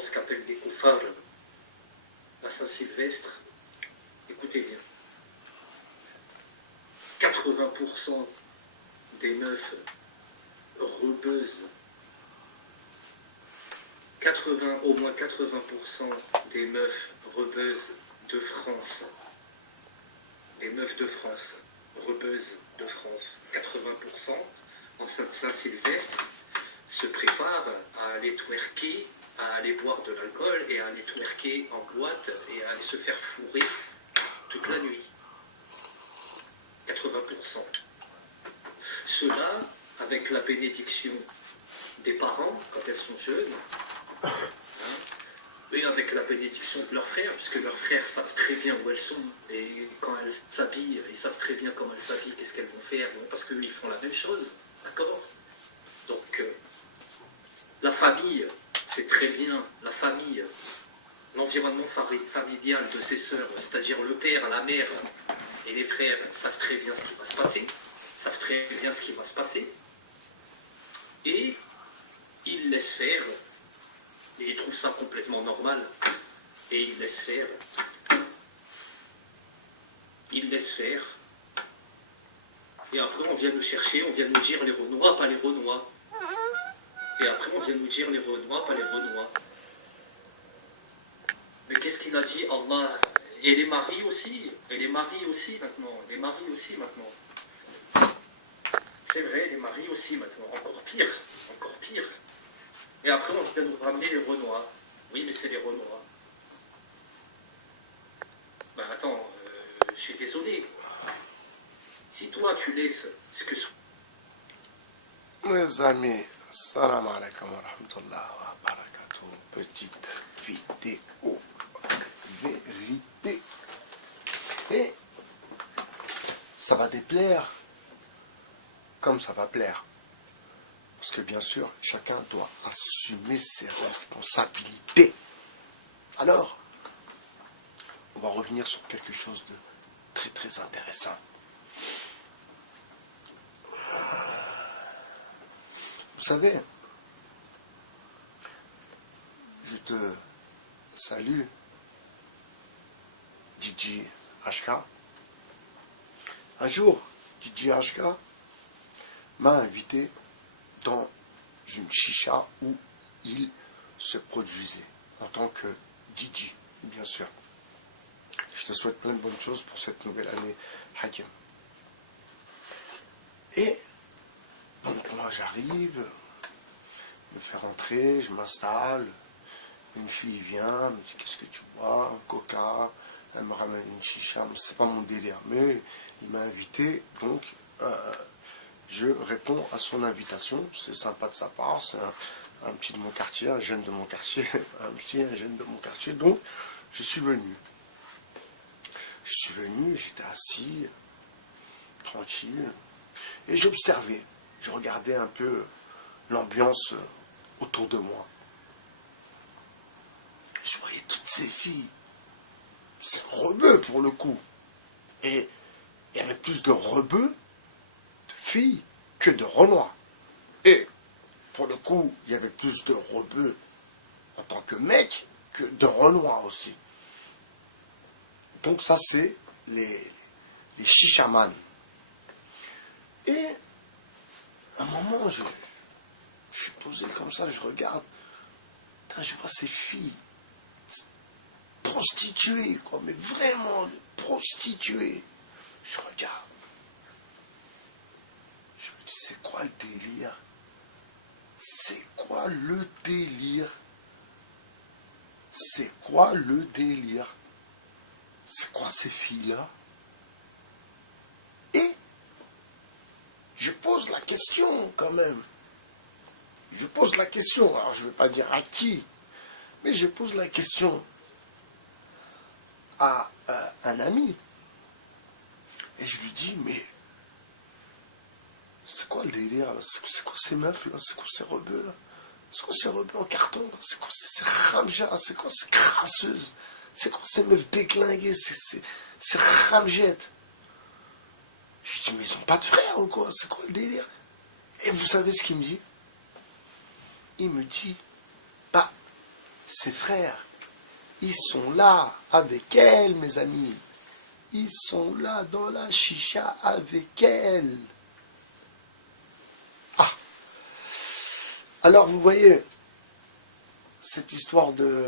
ce qu'appellent les koufars à Saint-Sylvestre, écoutez bien, 80% des meufs rebeuses, au moins 80% des meufs rebeuses de France, des meufs de France, rebeuses de France, 80% en Saint-Sylvestre se préparent à aller twerker, à aller boire de l'alcool et à aller twerker en boîte et à aller se faire fourrer toute la nuit. 80%. Cela, avec la bénédiction des parents quand elles sont jeunes, et avec la bénédiction de leurs frères, puisque leurs frères savent très bien où elles sont, et quand elles s'habillent, ils savent très bien comment elles s'habillent, qu'est-ce qu'elles vont faire, bon, parce qu'eux, ils font la même chose, d'accord? Donc, la famille, c'est très bien, la famille, l'environnement familial de ses sœurs, c'est-à-dire le père, la mère et les frères, savent très bien ce qui va se passer, et ils laissent faire, et ils trouvent ça complètement normal, et ils laissent faire. Et après, on vient nous chercher, on vient nous dire les Renois, pas les Renois. Et après, on vient nous dire les Renois, pas les Renois. Mais qu'est-ce qu'il a dit, Allah? Et les maris aussi, maintenant. C'est vrai, les maris aussi maintenant, encore pire. Et après, on vient nous ramener les Renois. Oui, mais c'est les Renois. Ben attends, je suis désolé. Si toi, tu laisses ce que... Mes amis, salam alaikum wa rahmatullah wa barakatuh. Petite vidéo, vérité. Et ça va déplaire comme ça va plaire. Parce que bien sûr, chacun doit assumer ses responsabilités. Alors, on va revenir sur quelque chose de très très intéressant. Vous savez, je te salue, DJ HK. Un jour, DJ HK m'a invité dans une chicha où il se produisait en tant que DJ, bien sûr. Je te souhaite plein de bonnes choses pour cette nouvelle année, Hakim. Et donc moi j'arrive, me fais rentrer, je m'installe, une fille vient, me dit qu'est-ce que tu bois, un coca, elle me ramène une chicha, c'est pas mon délire, mais il m'a invité, donc je réponds à son invitation, c'est sympa de sa part, c'est un petit de mon quartier, un jeune de mon quartier, un jeune de mon quartier, donc je suis venu. J'étais assis, tranquille, et j'observais, je regardais un peu l'ambiance autour de moi. Je voyais toutes ces filles, c'est rebeu pour le coup, et il y avait plus de rebeux, de filles, que de Renois. Et pour le coup, il y avait plus de rebeux en tant que mec que de Renois aussi. Donc ça, c'est les chichamans. Et à un moment, je suis posé comme ça, je regarde. Putain, je vois ces filles prostituées, quoi, mais vraiment prostituées. Je regarde. Je me dis, c'est quoi le délire? C'est quoi le délire? C'est quoi le délire? C'est quoi ces filles-là? Et je pose la question quand même. Je pose la question, alors je ne vais pas dire à qui, mais je pose la question à un ami. Et je lui dis, mais c'est quoi le délire là? C'est quoi ces meufs là? C'est quoi ces rebeux là? C'est quoi ces rebeux en carton là? C'est quoi ces ramjas? C'est quoi ces crasseuses? C'est quoi ces meufs déglinguées? C'est ramjettes. Je dis, mais ils ont pas de frère ou quoi? C'est quoi le délire? Et vous savez ce qu'il me dit? Il me dit, bah, ses frères, ils sont là avec elle, mes amis. Ils sont là dans la chicha avec elle. Ah. Alors vous voyez, cette histoire de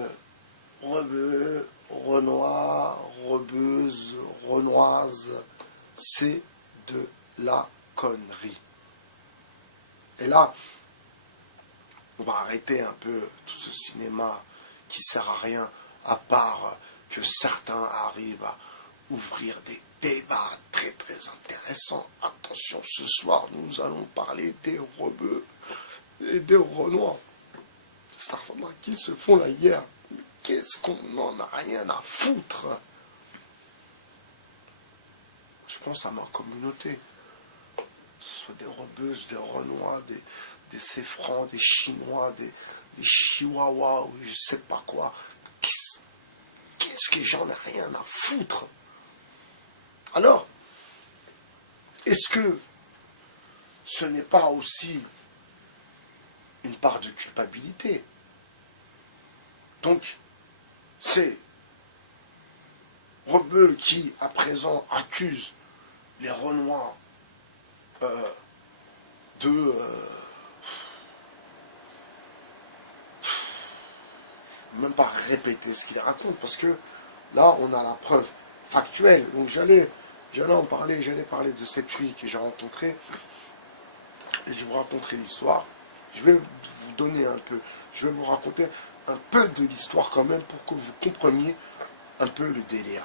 rebeu, renoir, rebeuse, renoise, c'est de la connerie. Et là, on va arrêter un peu tout ce cinéma qui sert à rien, à part que certains arrivent à ouvrir des débats très très intéressants. Attention, ce soir, nous allons parler des rebeux et des renois. Starfall qui se font la guerre. Qu'est-ce qu'on en a rien à foutre? Je pense à ma communauté. Que ce soit des rebeuses, des renois, des séfrans, des chinois, des chihuahuas, ou je sais pas quoi. Qu'est-ce que j'en ai rien à foutre? Alors, est-ce que ce n'est pas aussi une part de culpabilité? Donc, c'est Rebeu qui, à présent, accuse les Renois de... même pas répéter ce qu'il raconte, parce que là, on a la preuve factuelle. Donc, j'allais parler de cette fille que j'ai rencontrée, et je vais vous raconter l'histoire. Je vais vous donner un peu, je vais vous raconter un peu de l'histoire quand même, pour que vous compreniez un peu le délire.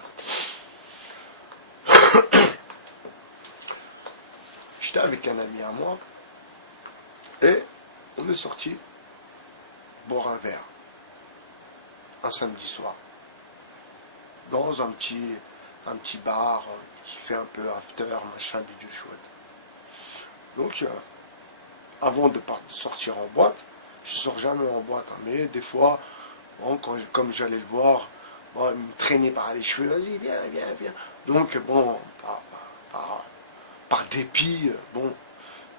J'étais avec un ami à moi, et on est sorti boire un verre, un samedi soir, dans un petit bar qui fait un peu after, machin, bidule chouette. Donc, avant de sortir en boîte, je sors jamais en boîte, hein, mais des fois, bon, comme j'allais le voir, bon, il me traînait par les cheveux, vas-y, viens. Donc, bon, par dépit, bon,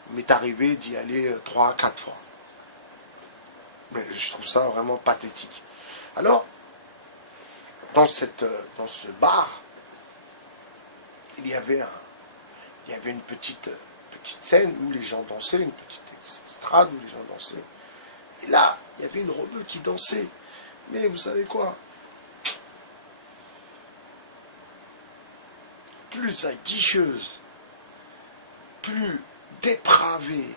il m'est arrivé d'y aller 3 à 4 fois. Mais je trouve ça vraiment pathétique. Alors, dans ce bar, il y avait une petite scène où les gens dansaient, une petite estrade où les gens dansaient. Et là, il y avait une rebeu qui dansait. Mais vous savez quoi? Plus aguicheuse, plus dépravée,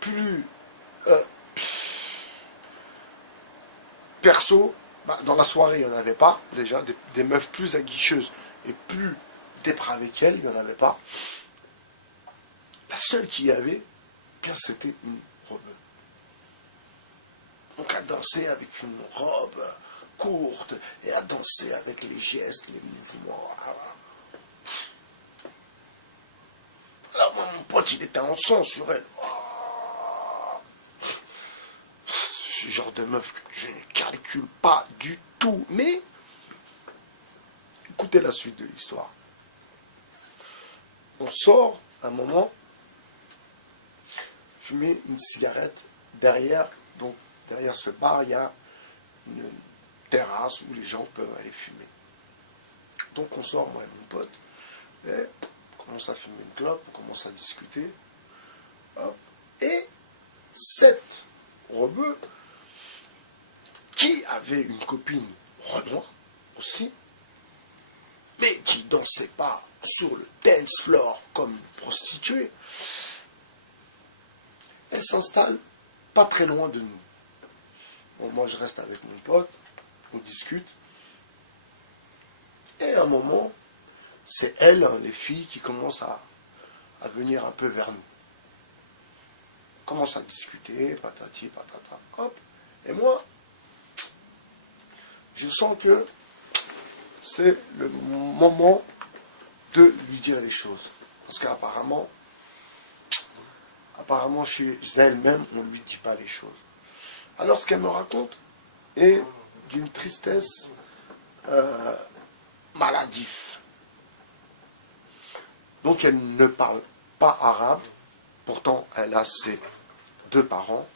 plus... perso, dans la soirée, il n'y en avait pas, déjà, des meufs plus aguicheuses et plus dépravées qu'elle, il n'y en avait pas. La seule qu'il y avait, bien c'était une rebeu. Donc à danser avec une robe courte, et à danser avec les gestes, les mouvements. Alors moi, mon pote, il était en sang sur elle. Ce genre de meuf que je ne calcule pas du tout. Mais, écoutez la suite de l'histoire. On sort, un moment, fumer une cigarette derrière. Donc, derrière ce bar, il y a une terrasse où les gens peuvent aller fumer. Donc, on sort, moi et mon pote, et on commence à fumer une clope, on commence à discuter. Hop. Et cette rebeu, qui avait une copine Renoir aussi, mais qui dansait pas sur le dance floor comme une prostituée, elle s'installe pas très loin de nous. Bon, moi je reste avec mon pote, on discute, et à un moment, c'est elle, les filles, qui commencent à venir un peu vers nous. On commence à discuter, patati, patata, hop, et moi, je sens que c'est le moment de lui dire les choses. Parce qu'apparemment, chez elle-même, on ne lui dit pas les choses. Alors ce qu'elle me raconte est d'une tristesse maladive. Donc elle ne parle pas arabe, pourtant elle a ses 2 parents.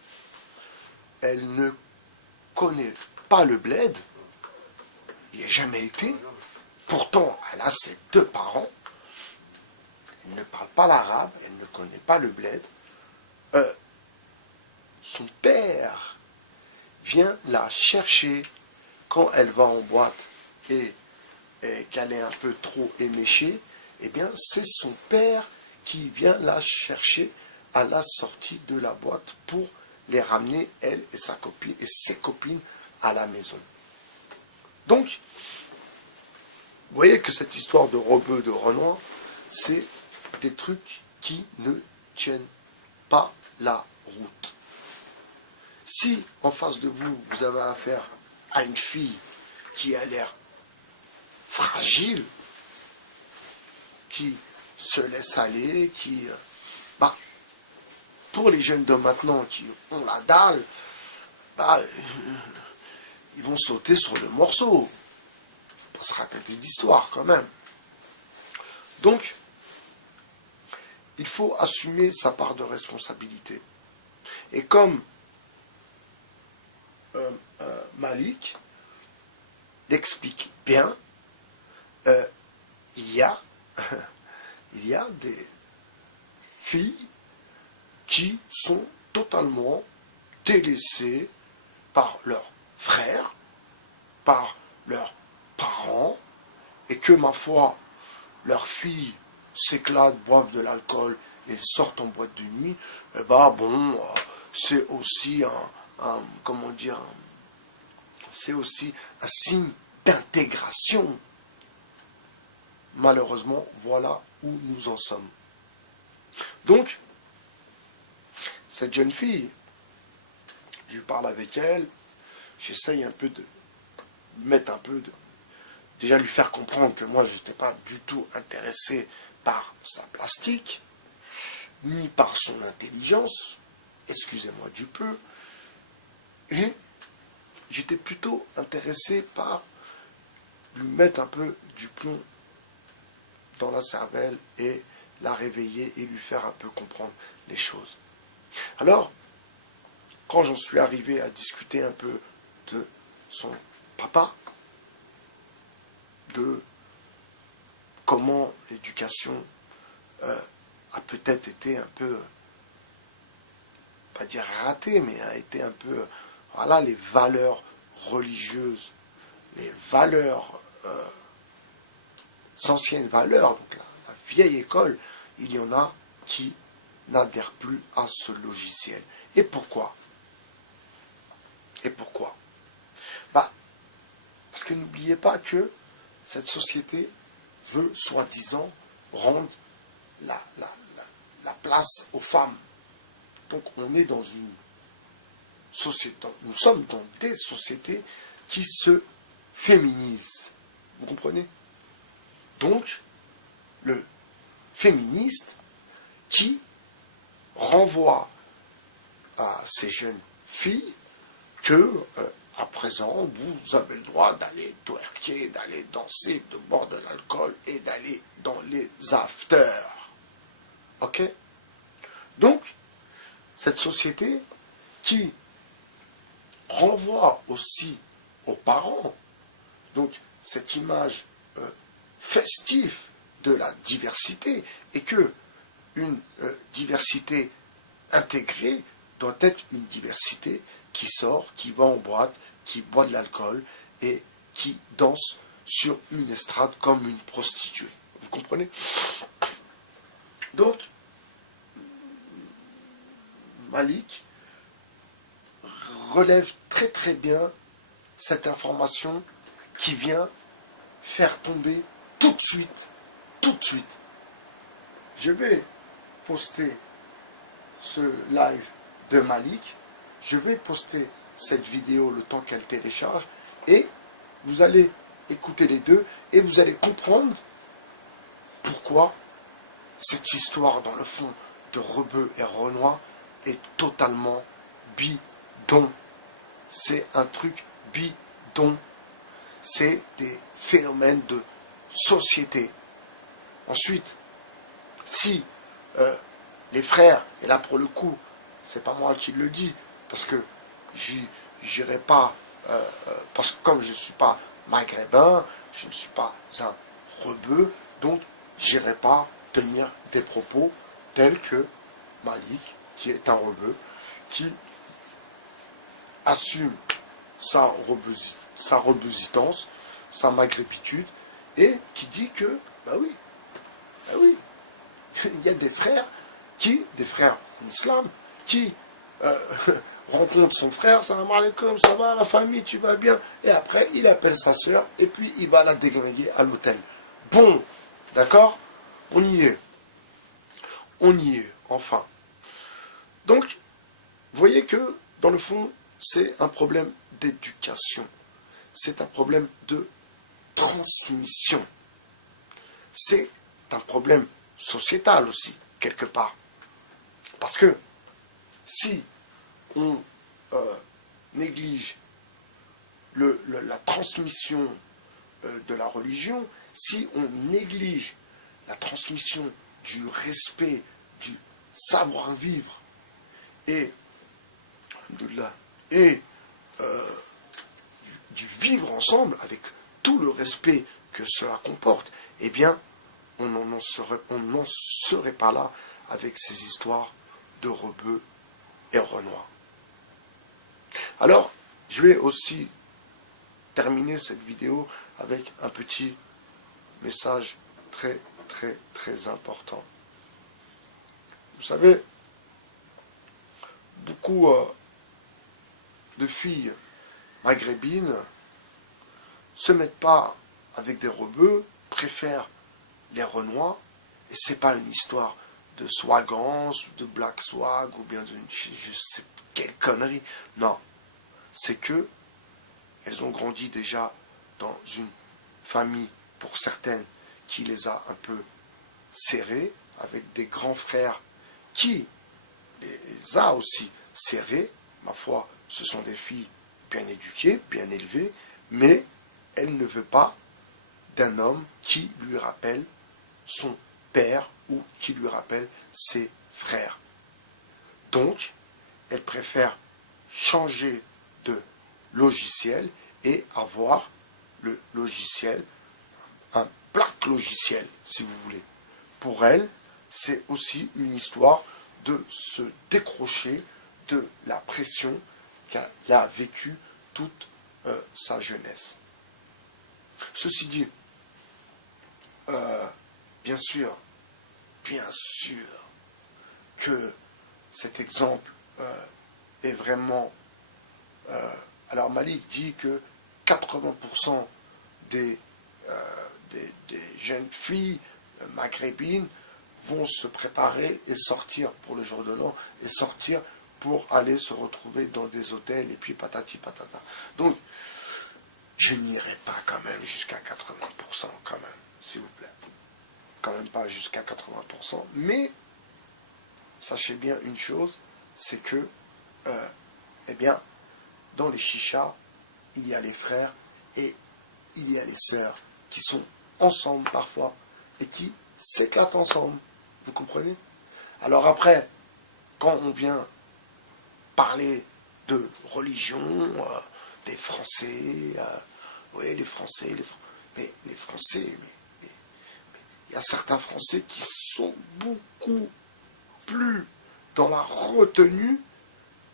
Elle ne connaît pas le bled, il n'y a jamais été. Pourtant, elle a ses 2 parents. Elle ne parle pas l'arabe, elle ne connaît pas le bled. Son père vient la chercher quand elle va en boîte et qu'elle est un peu trop éméchée. Eh bien, c'est son père qui vient la chercher à la sortie de la boîte pour les ramener, elle et sa copine et ses copines, à la maison. Donc, vous voyez que cette histoire de Rebeu de Renoir, c'est des trucs qui ne tiennent pas la route. Si en face de vous, vous avez affaire à une fille qui a l'air fragile, qui se laisse aller, qui... pour les jeunes de maintenant qui ont la dalle, ils vont sauter sur le morceau. On va se raconter d'histoire quand même. Donc, il faut assumer sa part de responsabilité. Et comme Malik l'explique bien, il y a des filles qui sont totalement délaissées par leurs frères, par leurs parents, et que, ma foi, leurs filles s'éclatent, boivent de l'alcool et sortent en boîte de nuit, c'est aussi c'est aussi un signe d'intégration. Malheureusement, voilà où nous en sommes. Donc, cette jeune fille, je parle avec elle, j'essaye un peu de déjà lui faire comprendre que moi je n'étais pas du tout intéressé par sa plastique, ni par son intelligence, excusez-moi du peu, et j'étais plutôt intéressé par lui mettre un peu du plomb dans la cervelle et la réveiller et lui faire un peu comprendre les choses. Alors, quand j'en suis arrivé à discuter un peu de son papa, de comment l'éducation a peut-être été un peu, pas dire ratée, mais a été un peu, voilà, les valeurs religieuses, les valeurs, anciennes valeurs, donc la vieille école, il y en a qui n'adhèrent plus à ce logiciel. Et pourquoi? Et pourquoi? Parce que n'oubliez pas que cette société veut, soi-disant, rendre la place aux femmes. Donc on est dans une société, nous sommes dans des sociétés qui se féminisent. Vous comprenez? Donc, le féministe qui renvoie à ces jeunes filles que, à présent, vous avez le droit d'aller twerker, d'aller danser, de boire de l'alcool et d'aller dans les afters. Ok? Donc, cette société qui renvoie aussi aux parents, donc cette image festive de la diversité, et que une diversité intégrée doit être une diversité qui sort, qui va en boîte, qui boit de l'alcool et qui danse sur une estrade comme une prostituée. Vous comprenez? Donc, Malik relève très très bien cette information qui vient faire tomber tout de suite. Je vais poster ce live de Malik, je vais poster cette vidéo le temps qu'elle télécharge, et vous allez écouter les deux, et vous allez comprendre pourquoi cette histoire, dans le fond, de Rebeu et Renoir est totalement bidon. C'est un truc bidon. C'est des phénomènes de société. Ensuite, si les frères, et là pour le coup, c'est pas moi qui le dis, parce que j'irai pas parce que comme je ne suis pas maghrébin, je ne suis pas un rebeu, donc j'irai pas tenir des propos tels que Malik, qui est un rebeu, qui assume sa rebusitance, sa maghrébitude, et qui dit que, bah oui, il y a des frères en islam, qui rencontre son frère, salam alaikum, ça va, la famille, tu vas bien, et après il appelle sa soeur, et puis il va la déglinguer à l'hôtel. Bon, d'accord, on y est, enfin. Donc, vous voyez que, dans le fond, c'est un problème d'éducation, c'est un problème de transmission, c'est un problème sociétal aussi, quelque part. Parce que, si on néglige la transmission de la religion, si on néglige la transmission du respect, du savoir-vivre et du vivre ensemble avec tout le respect que cela comporte, eh bien, on n'en serait pas là avec ces histoires de rebeux et renois. Alors, je vais aussi terminer cette vidéo avec un petit message très, très, très important. Vous savez, beaucoup de filles maghrébines se mettent pas avec des rebeux, préfèrent les renois, et c'est pas une histoire de swagance, ou de black swag, ou bien de je sais quelle connerie. Non, c'est que elles ont grandi déjà dans une famille, pour certaines, qui les a un peu serrées, avec des grands frères qui les a aussi serrées. Ma foi, ce sont des filles bien éduquées, bien élevées, mais elle ne veut pas d'un homme qui lui rappelle son père ou qui lui rappelle ses frères. Donc, elle préfère changer de logiciel et avoir le logiciel, un plaque logiciel, si vous voulez. Pour elle, c'est aussi une histoire de se décrocher de la pression qu'elle a vécue toute sa jeunesse. Ceci dit, bien sûr que cet exemple est vraiment... alors Malik dit que 80% des jeunes filles maghrébines vont se préparer et sortir pour le jour de l'an, et sortir pour aller se retrouver dans des hôtels, et puis patati patata. Donc, je n'irai pas quand même jusqu'à 80%, quand même, s'il vous plaît. Quand même pas jusqu'à 80%, mais sachez bien une chose, c'est que, eh bien, dans les chichas, il y a les frères et il y a les sœurs qui sont ensemble parfois et qui s'éclatent ensemble. Vous comprenez? Alors après, quand on vient parler de religion, des Français, oui, les Français, mais les Français, mais il y a certains Français qui sont beaucoup plus dans la retenue.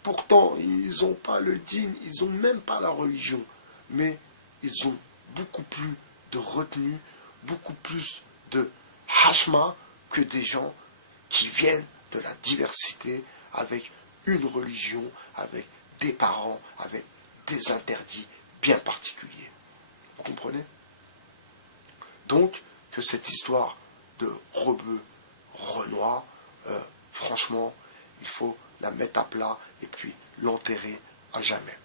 Pourtant, ils n'ont pas le digne, ils n'ont même pas la religion, mais ils ont beaucoup plus de retenue, beaucoup plus de hashma que des gens qui viennent de la diversité avec une religion, avec des parents, avec des interdits bien particuliers. Vous comprenez? Donc, que cette histoire de rebeu, renois, franchement, il faut la mettre à plat et puis l'enterrer à jamais.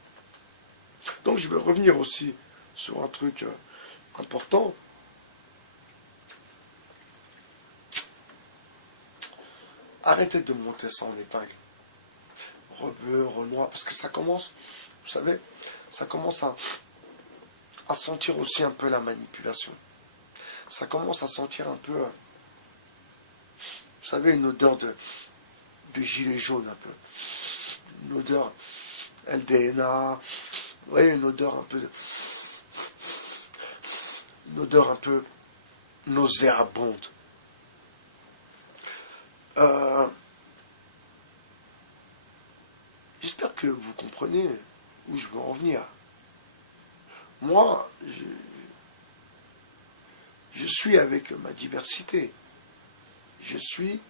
Donc, je vais revenir aussi sur un truc important. Arrêtez de monter ça en épingle. Rebeu, renois, parce que ça commence, vous savez, ça commence à sentir aussi un peu la manipulation. Ça commence à sentir un peu, vous savez, une odeur de gilet jaune un peu. Une odeur LDNA, voyez, une odeur un peu nauséabonde. J'espère que vous comprenez où je veux en venir. Moi, je suis avec ma diversité. Je suis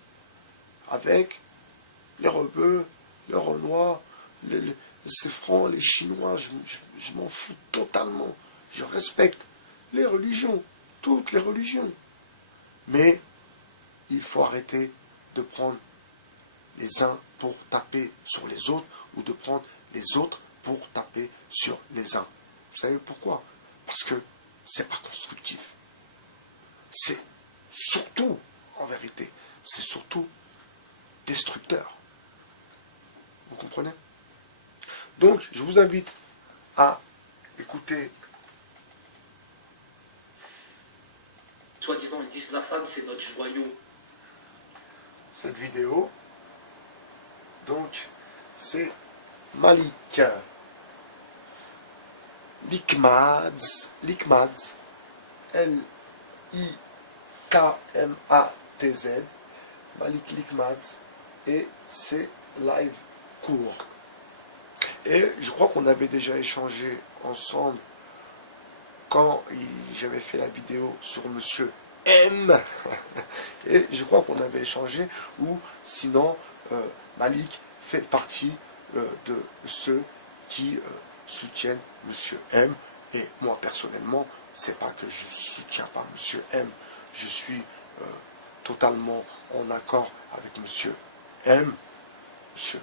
avec les Rebeux, les Renois, les Francs, les Chinois. Je m'en fous totalement. Je respecte les religions, toutes les religions. Mais il faut arrêter de prendre les uns pour taper sur les autres ou de prendre les autres pour taper sur les uns. Vous savez pourquoi? Parce que c'est pas constructif. C'est surtout, en vérité, c'est surtout destructeur. Vous comprenez? Donc, je vous invite à écouter. Soi-disant, ils disent la femme, c'est notre joyau. Cette vidéo. Donc, c'est Malik Likmadz, L-I-K-M-A-T-Z, Malik Likmadz, et c'est live court. Et je crois qu'on avait déjà échangé ensemble quand j'avais fait la vidéo sur Monsieur M. Et je crois qu'on avait échangé, ou sinon Malik fait partie de ceux qui soutiennent Monsieur M. Et moi personnellement, c'est pas que je soutiens pas Monsieur M. Je suis totalement en accord avec Monsieur M. Monsieur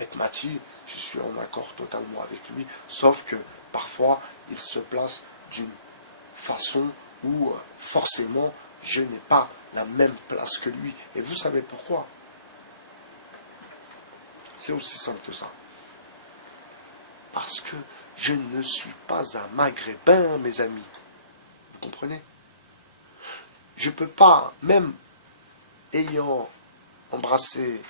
Mekmati, je suis en accord totalement avec lui, sauf que parfois il se place d'une façon où forcément je n'ai pas la même place que lui. Et vous savez pourquoi? C'est aussi simple que ça. Parce que je ne suis pas un maghrébin, mes amis. Vous comprenez? Je ne peux pas, même ayant embrassé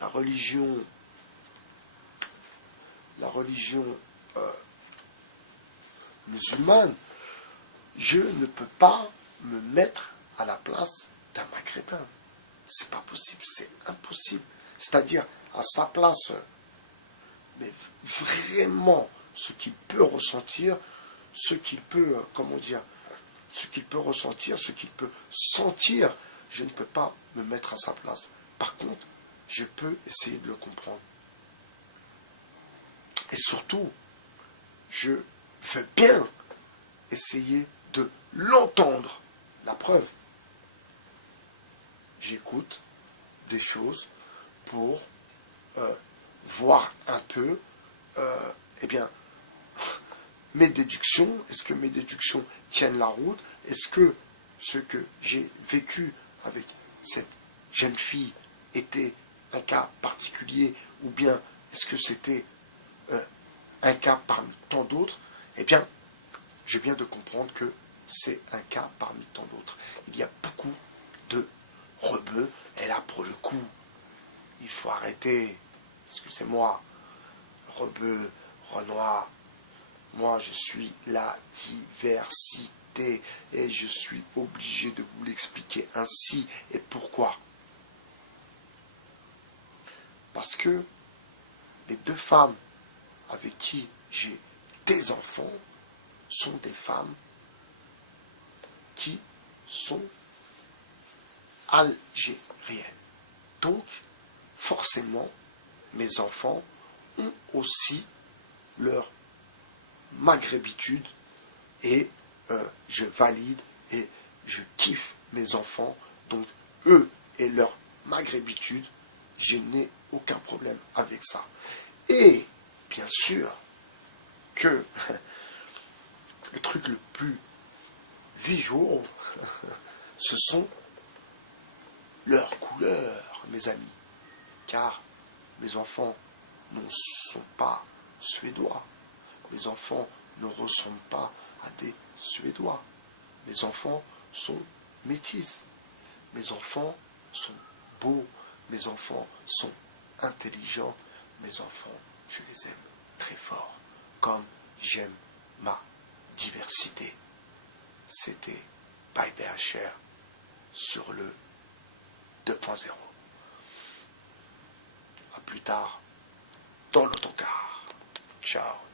la religion musulmane, je ne peux pas me mettre à la place d'un maghrébin. C'est pas possible, c'est impossible. C'est-à-dire, à sa place, mais vraiment, ce qu'il peut ressentir, ce qu'il peut, ce qu'il peut ressentir, ce qu'il peut sentir, je ne peux pas me mettre à sa place. Par contre, je peux essayer de le comprendre. Et surtout, je veux bien essayer de l'entendre. La preuve, j'écoute des choses pour voir un peu, eh bien, mes déductions. Est-ce que mes déductions tiennent la route? Est-ce que ce que j'ai vécu avec cette jeune fille était un cas particulier, ou bien est-ce que c'était un cas parmi tant d'autres? Eh bien, je viens de comprendre que c'est un cas parmi tant d'autres. Il y a beaucoup de rebeux, et là, pour le coup, il faut arrêter. Excusez-moi, rebeux, renois. Moi, je suis la diversité, et je suis obligé de vous l'expliquer ainsi. Et pourquoi? Parce que les deux femmes avec qui j'ai des enfants sont des femmes qui sont algériennes. Donc, forcément, mes enfants ont aussi leur maghrébitude, et je valide et je kiffe mes enfants. Donc, eux et leur maghrébitude, je n'ai aucun problème avec ça. Et, bien sûr, que le truc le plus visuel, ce sont leurs couleurs, mes amis. Car mes enfants ne sont pas suédois. Mes enfants ne ressemblent pas à des Suédois. Mes enfants sont métis. Mes enfants sont beaux. Mes enfants sont intelligents. Mes enfants je les aime très fort, comme j'aime ma diversité. C'était Bye BHR sur le 2.0. À plus tard dans l'autocar. Ciao.